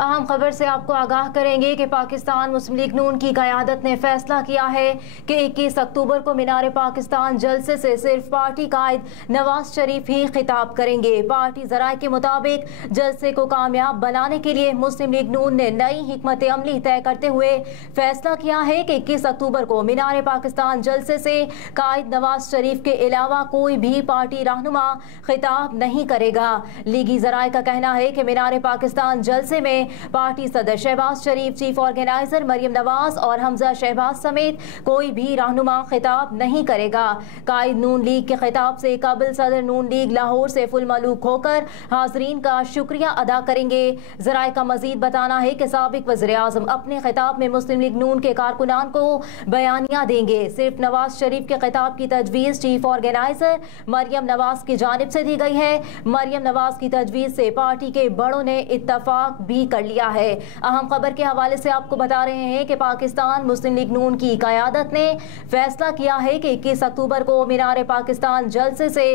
اہم خبر سے آپ کو آگاہ کریں گے کہ پاکستان مسلم لیگ نون کی قیادت نے فیصلہ کیا ہے کہ 21 اکتوبر کو مینار پاکستان جلسے سے صرف پارٹی قائد نواز شریف ہی خطاب کریں گے۔ پارٹی ذرائع کے مطابق جلسے کو کامیاب بنانے کے لیے مسلم لیگ نون نے نئی حکمت عملی طے کرتے ہوئے فیصلہ کیا ہے کہ 21 اکتوبر کو مینار پاکستان جلسے سے قائد نواز شریف کے علاوہ کوئی بھی پارٹی رہنما خطاب نہیں کرے گا۔ لیگی ذرائع کا کہنا ہے کہ مینار پاکستان جلسے میں پارٹی صدر شہباز شریف، چیف آرگنائزر مریم نواز اور حمزہ شہباز سمیت کوئی بھی رہنما خطاب نہیں کرے گا۔ قائد نون لیگ کے خطاب سے قبل صدر نون لیگ لاہور سے فل ملوک ہو کر حاضرین کا شکریہ ادا کریں گے۔ ذرائع کا مزید بتانا ہے کہ سابق وزیر اعظم اپنے خطاب میں مسلم لیگ نون کے کارکنان کو بیانیہ دیں گے۔ صرف نواز شریف کے خطاب کی تجویز چیف آرگنائزر مریم نواز کی جانب سے دی گئی ہے۔ مریم نواز کی تجویز سے پارٹی کے بڑوں نے اتفاق بھی کر لیا ہے۔ اہم خبر کے حوالے سے آپ کو بتا رہے ہیں کہ پاکستان مسلم لیگ نون کی قیادت نے فیصلہ کیا ہے کہ 21 اکتوبر کو مینار پاکستان جلسے سے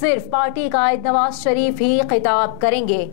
صرف پارٹی قائد نواز شریف ہی خطاب کریں گے۔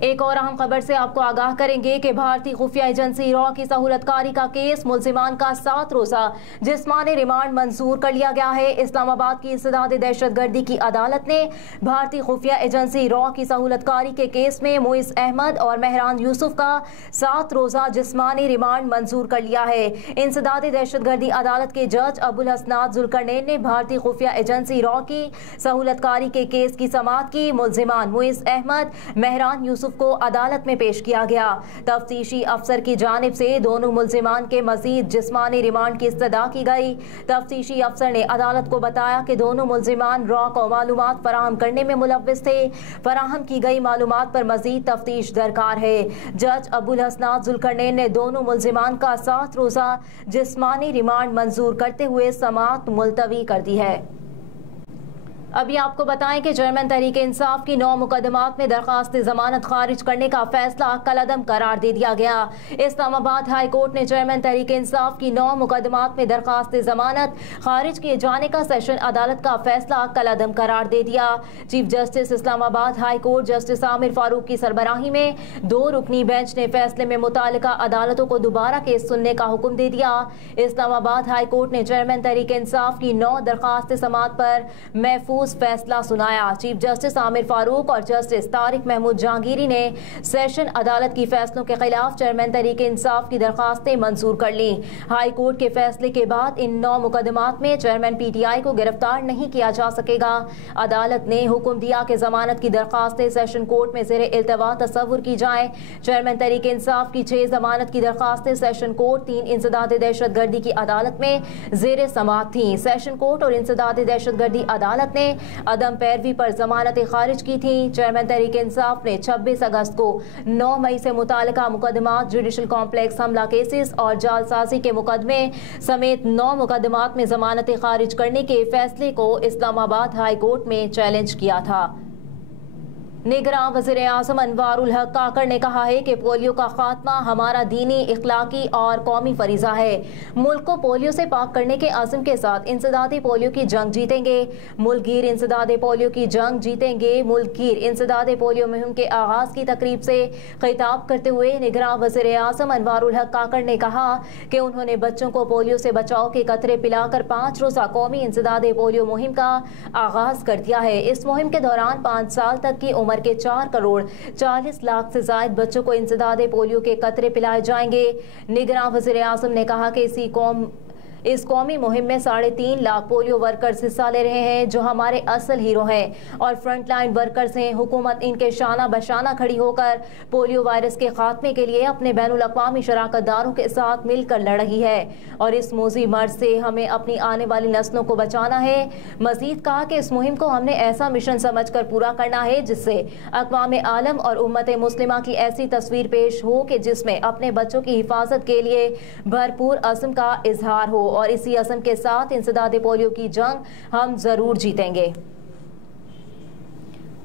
ایک اور اہم خبر سے آپ کو آگاہ کریں گے کہ بھارتی خفیہ ایجنسی را کی سہولت کاری کا کیس ملزمان کا 7 روزہ جسمانی ریمانڈ منظور کر لیا گیا ہے۔ اسلام آباد کی انسداد دہشت گردی کی عدالت نے بھارتی خفیہ ایجنسی را کی سہولت کاری کے کیس میں معز احمد اور مہران یوسف کا 7 روزہ جسمانی ریمانڈ منظور کر لیا ہے۔ انسداد دہشت گردی عدالت کے جج ابوالحسنات ذوالقرنین نے بھارتی خفیہ ایجنسی را کی سہولت کاری کے کیس کی سماعت کی۔ ملزمان معز احمد، مہران یوسف کو عدالت میں پیش کیا گیا۔ تفتیشی افسر کی جانب سے دونوں ملزمان کے مزید جسمانی ریمانڈ کی استدعا کی گئی۔ تفتیشی افسر نے عدالت کو بتایا کہ دونوں ملزمان را کو معلومات فراہم کرنے میں ملوث تھے۔ فراہم کی گئی معلومات پر مزید تفتیش درکار ہے۔ جج ابوالحسنات ذوالقرنین نے دونوں ملزمان کا 7 روزہ جسمانی ریمانڈ منظور کرتے ہوئے سماعت ملتوی کر دی ہے۔ ابھی آپ کو بتائیں کہ چیئرمین تحریک انصاف کی 9 مقدمات میں درخواست ضمانت خارج کرنے کا فیصلہ کالعدم قرار دے دیا گیا۔ اسلام آباد ہائی کورٹ نے چیئرمین تحریک انصاف کی 9 مقدمات میں درخواست ضمانت خارج کیے جانے کا سیشن عدالت کا فیصلہ کالعدم قرار دے دیا۔ چیف جسٹس اسلام آباد ہائی کورٹ جسٹس عامر فاروق کی سربراہی میں 2 رکنی بینچ نے فیصلے میں متعلقہ عدالتوں کو دوبارہ کیس سننے کا حکم دے دیا۔ اسلام آباد ہائی کورٹ نے چیئرمین تحریک انصاف کی 9 درخواست سماعت پر محفوظ فیصلہ سنایا۔ چیف جسٹس عامر فاروق اور جسٹس طارق محمود جہانگیری نے سیشن عدالت کی فیصلوں کے خلاف چیئرمین تحریک انصاف کی درخواستیں منظور کر لیں۔ ہائی کورٹ کے فیصلے کے بعد ان 9 مقدمات میں چیئرمین پی ٹی آئی کو گرفتار نہیں کیا جا سکے گا۔ عدالت نے حکم دیا کہ ضمانت کی درخواستیں سیشن کورٹ میں زیر التوا تصور کی جائیں۔ چیئرمین تحریک انصاف کی 6 ضمانت کی درخواستیں سیشن کورٹ 3 انسداد دہشت گردی کی عدالت میں زیر سماعت تھیں۔ سیشن کورٹ اور انسداد دہشت گردی عدالت نے عدم پیروی پر ضمانتیں خارج کی تھیں۔ چیئرمین تحریک انصاف نے 26 اگست کو 9 مئی سے متعلقہ مقدمات، جوڈیشل کمپلیکس حملہ کیسز اور جعل سازی کے مقدمے سمیت 9 مقدمات میں ضمانتیں خارج کرنے کے فیصلے کو اسلام آباد ہائی کورٹ میں چیلنج کیا تھا۔ نگراں وزیر اعظم انوار الحق کاکڑ نے کہا ہے کہ پولیو کا خاتمہ ہمارا دینی، اخلاقی اور قومی فریضہ ہے۔ ملک کو پولیو سے پاک کرنے کے عزم کے ساتھ انسدادی پولیو کی جنگ جیتیں گے۔ ملک گیر انسداد پولیو کی جنگ جیتیں گے۔ ملک گیر انسداد پولیو مہم کے آغاز کی تقریب سے خطاب کرتے ہوئے نگراں وزیر اعظم انوار الحق کاکڑ نے کہا کہ انہوں نے بچوں کو پولیو سے بچاؤ کے قطرے پلا کر 5 روزہ قومی انسداد پولیو مہم کا آغاز کر دیا ہے۔ اس مہم کے دوران 5 سال تک کی عمر کے 4 کروڑ 40 لاکھ سے زائد بچوں کو انسداد پولیو کے قطرے پلائے جائیں گے۔ نگراں وزیر اعظم نے کہا کہ اس قومی مہم میں 3.5 لاکھ پولیو ورکرز حصہ لے رہے ہیں جو ہمارے اصل ہیرو ہیں اور فرنٹ لائن ورکرز ہیں۔ حکومت ان کے شانہ بشانہ کھڑی ہو کر پولیو وائرس کے خاتمے کے لیے اپنے بین الاقوامی شراکت داروں کے ساتھ مل کر لڑ رہی ہے اور اس موذی مرض سے ہمیں اپنی آنے والی نسلوں کو بچانا ہے۔ مزید کہا کہ اس مہم کو ہم نے ایسا مشن سمجھ کر پورا کرنا ہے جس سے اقوام عالم اور امت مسلمہ کی ایسی تصویر پیش ہو کہ جس میں اپنے بچوں کی حفاظت کے لیے بھرپور عزم کا اظہار ہو اور اسی عزم کے ساتھ انسداد پولیو کی جنگ ہم ضرور جیتیں گے۔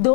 2